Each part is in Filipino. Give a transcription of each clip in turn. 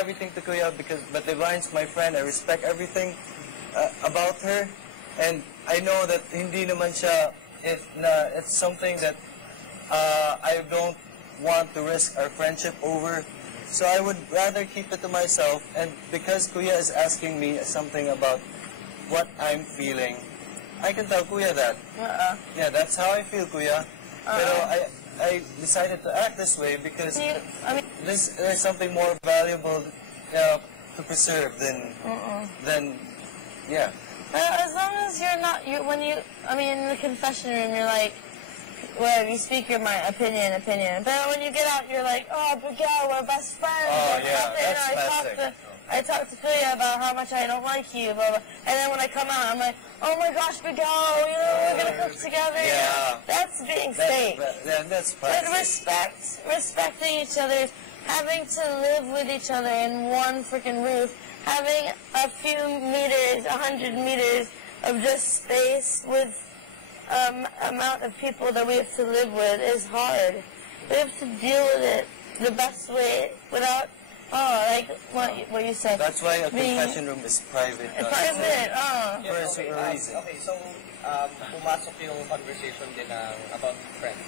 everything to Kuya but Divine's my friend. I respect everything about her, and I know that hindi naman siya it's something that I don't want to risk our friendship over. So I would rather keep it to myself, and because Kuya is asking me something about what I'm feeling, I can tell Kuya that. Yeah, that's how I feel, Kuya. Pero I decided to act this way because there's something more valuable to preserve than yeah. As long as you're not, in the confession room, you're like, well, you speak your mind, opinion. But when you get out, you're like, oh, Miguel, we're best friends. Oh, yeah, that's messy. I talked to Kuya about how much I don't like you, blah, blah. And then when I come out, I'm like, oh my gosh, Miguel, we're going to cook together. Yeah. That's being fake. That's But respecting each other, having to live with each other in one freaking roof, having a few meters, 100 meters of just space with amount of people that we have to live with is hard. We have to deal with it the best way without, like what you said. That's why a confession room is private. Private, For a reason. Okay, so pumasok yung conversation din about friends.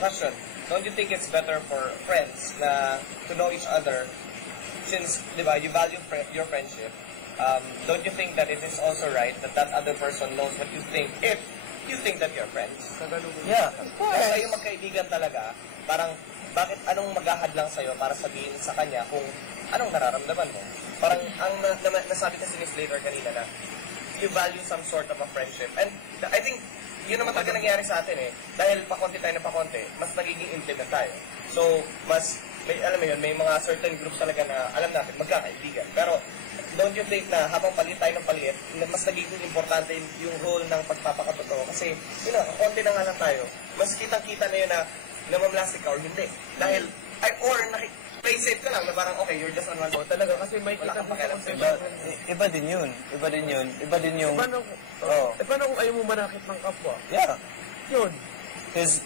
Question, don't you think it's better for friends to know each other since, di ba, you value your friendship? Don't you think that it is also right that that other person knows what you think if you think that you're friends? Yeah, of course. Kaya kayong magkaibigan talaga, parang anong maghahadlang sa'yo para sabihin sa kanya kung anong nararamdaman mo? Parang ang nasabi kasi ni Slater kanina na you value some sort of a friendship. And I think yun naman talaga nangyayari sa atin eh. Dahil pakonti tayo na pakonti, mas nagiging intimate tayo. So, alam mo yun, may mga certain groups talaga na alam natin magkakaibigan. Pero, don't you think na habang palit tayo ng palit, mas nagiging importante yung role ng pagpapakatotoo? Kasi, yun na, konti na nga lang tayo. Mas kitang-kita na yun na namamlastik ka or hindi. Dahil, play safe ka lang na parang, okay, you're just on one boat. Talaga, kasi may kita pakialam sa Iba din yun. Iba din yung... Paano kung ayaw mo manakit ng kapwa? Yeah. Yun. Because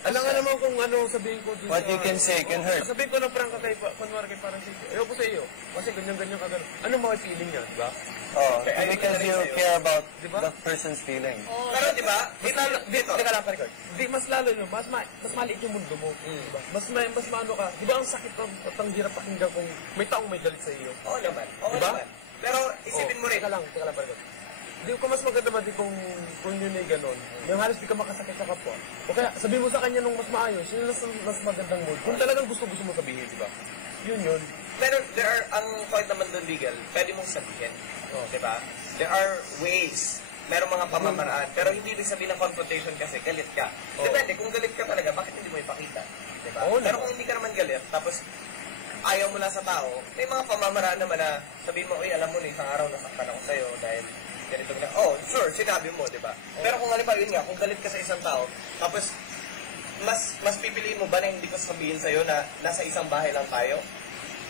alam nga naman kung ano sabihin ko dito. What you can say can hurt. Sabihin ko na parang kunwari kay parang sige. Ayoko sa iyo. Kasi ganyan-ganyan ka gano'n. Ano mga feeling niya, di ba? Because you care about the person's feeling. Pero di ba, dito. Teka lang, record. Di, mas lalo yun. Mas maliit yung mundo mo. Diba? Mas maano ka. Di ba ang sakit at ang hirap pakinggan kung may taong may galit sa iyo? Oo naman. Diba? Pero isipin mo rin. Teka lang, record. Di ko mas maganda ba di kung yun ay gano'n. Yung halos di ka makasakit sa kapwa. O kaya sabihin mo sa kanya nung mas maayos, yun mas magandang mood. Kung talagang gusto mo sabihin, di ba? Yun. Pero ang point naman doon legal, pwede mong sabihin. Di ba? There are ways. Merong mga pamamaraan. Pero hindi rin sabihin ng confrontation kasi galit ka. Depende, kung galit ka talaga, bakit hindi mo ipakita? Di ba? Pero kung hindi ka naman galit, tapos ayaw mo lang sa tao, may mga pamamaraan naman na sabihin mo, alam mo na isang araw nasaktan ako sa'yo dahil ganito na. Sure, sinabi mo, di ba? Pero kung halimbawa yun nga, kung galit ka sa isang tao, tapos mas pipiliin mo ba na hindi ko sabihin sa'yo na nasa isang bahay lang tayo?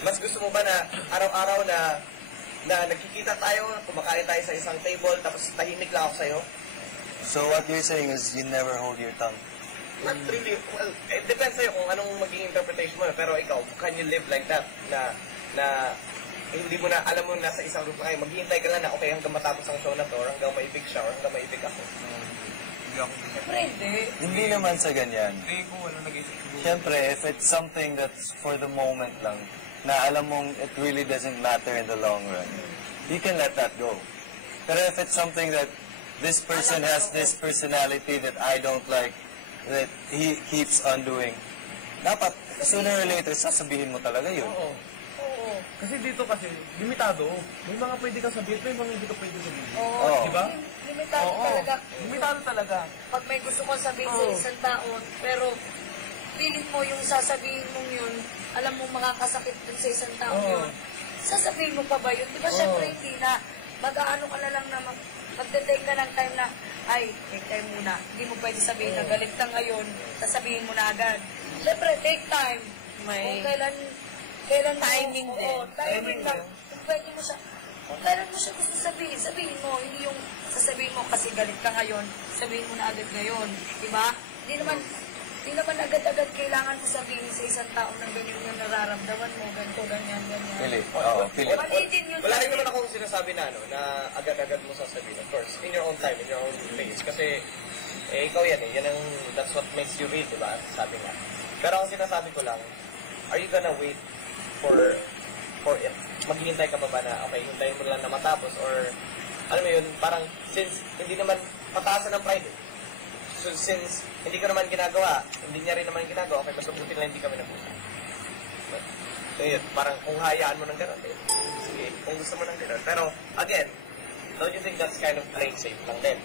Mas gusto mo ba na araw-araw na nagkikita tayo, kumakain tayo sa isang table, tapos tahimik lang ako sa'yo? So what you're saying is you never hold your tongue? Not really. Well, it depends sa'yo kung anong magiging interpretation mo. Pero ikaw, can you live like that? Na hindi mo na, alam mo nasa isang room na kayo, maghihintay ka lang na, okay, hanggang matapos ang show na to, or hanggang maibig siya, or hanggang maibig ako. Siyempre, Hindi naman sa ganyan. Siyempre, if it's something that's for the moment lang, na alam mong it really doesn't matter in the long run, you can let that go. But if it's something that this person has this personality that I don't like, that he keeps on doing, dapat sooner or later sasabihin mo talaga yun. Oo. Kasi dito kasi, limitado. May mga pwede ka sabihin, may mga hindi ka pwede sabihin. Oo. Diba? Limitado talaga. Limitado talaga. Pag may gusto kong sabihin sa isang tao, pero pilit mo yung sasabihin mong yun, alam mo makakasakit dun sa isang tao yun, sasabihin mo pa ba yun? Diba syempre hindi na, mag-aano ka na lang na magte-take ka ng time na, ay, take time muna. Hindi mo pwede sabihin na galit ka ngayon, sasabihin mo na agad. Syempre, take time. Kung kailan timing mo, din. Timing lang. Kung pwede mo siya, kung kailan mo siya gusto sabihin, sabihin mo, hindi yung sasabihin mo kasi galit ka ngayon, sabihin mo na agad ngayon. Diba? Hindi naman agad-agad kailangan mo sabihin sa isang tao na ganyan yung nararamdaman mo, ganito, ganyan. Philip. Mali din yun. Wala rin naman akong sinasabi na na agad-agad mo sasabihin. Of course, in your own time, in your own pace. Kasi, ikaw yan that's what makes you real, diba? Sabi nga. Pero ang sinasabi ko lang, are you gonna wait for it? Maghihintay ka pa ba na, okay, hintayin mo lang na matapos, or, alam mo yun, parang, since hindi naman pataasan ng pride, so since hindi ko naman ginagawa, hindi niya rin naman ginagawa, okay, mas mabuti lang hindi kami nag-usap. So yun, parang kung hayaan mo ng gano'n, sige, kung gusto mo ng gano'n. Pero, again, don't you think that's kind of playing safe lang din?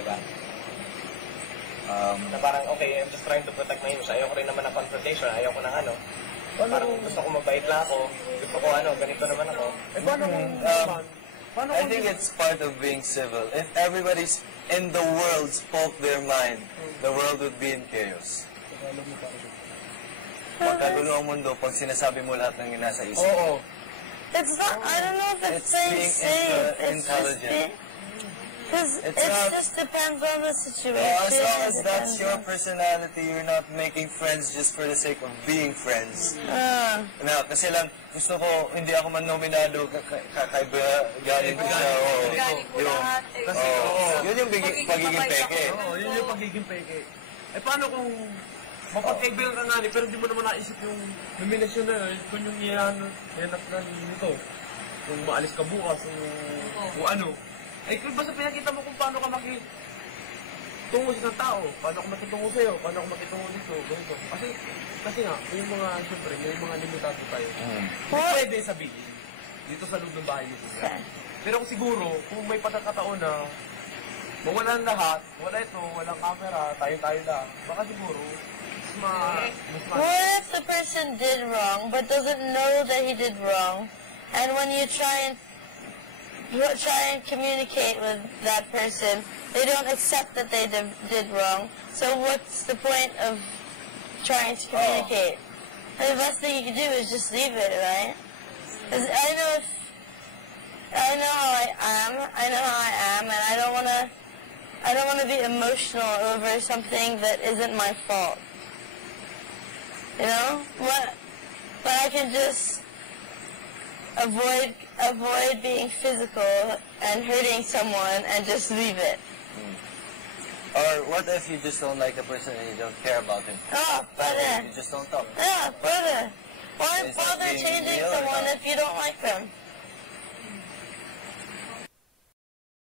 Diba? Na parang, okay, I'm just trying to protect my image. Ayoko rin naman ng confrontation. Ayoko ng parang gusto ko mabait lang ako. Gusto ko ganito naman ako. Paano kung I think it's part of being civil. If everybody's in the world spoke their mind, the world would be in chaos. Magkagulo ang mundo pag sinasabi mo lahat ng nasa isip. Oo. It's not, I don't know if it's It's saying being safe. It's just intelligent. because It's it not- just depends on the situation. As long as It that's depends your on- personality, you're not making friends just for the sake of being friends. Kasi lang, gusto ko, hindi ako man nominado, galing ko siya. Galing ko lahat. Kasi, Yun yung pagiging peke. Oo, yun yung pagiging peke. Paano kung mapagkaibigan ka nga ni, pero di mo naman naisip yung nominasyon na yun, kung yung hihanap na nito. Kung maalis ka bukas, kung ano. Kung basta pinakita mo kung paano ka tungo sa isang tao, paano ako makitungo sa'yo, paano ako makitungo dito, ganito. Kasi nga, yung mga, siyempre, may mga limitado tayo. Hindi pwede sabihin dito sa loob ng bahay nito. Pero kung siguro, kung may pagkakataon na mawala ang lahat, wala ito, walang camera, tayo-tayo lang, baka siguro, What if the person did wrong, but doesn't know that he did wrong, and when you try and communicate with that person, they don't accept that they did wrong. So what's the point of trying to communicate? And the best thing you can do is just leave it, right? 'Cause I know how I am, and I don't wanna be emotional over something that isn't my fault. You know? But I can just avoid being physical and hurting someone and just leave it. Or what if you just don't like the person and you don't care about him? Oh, brother. You just don't talk. Yeah, brother. Why Is that bother being changing real or someone not? if you don't like them?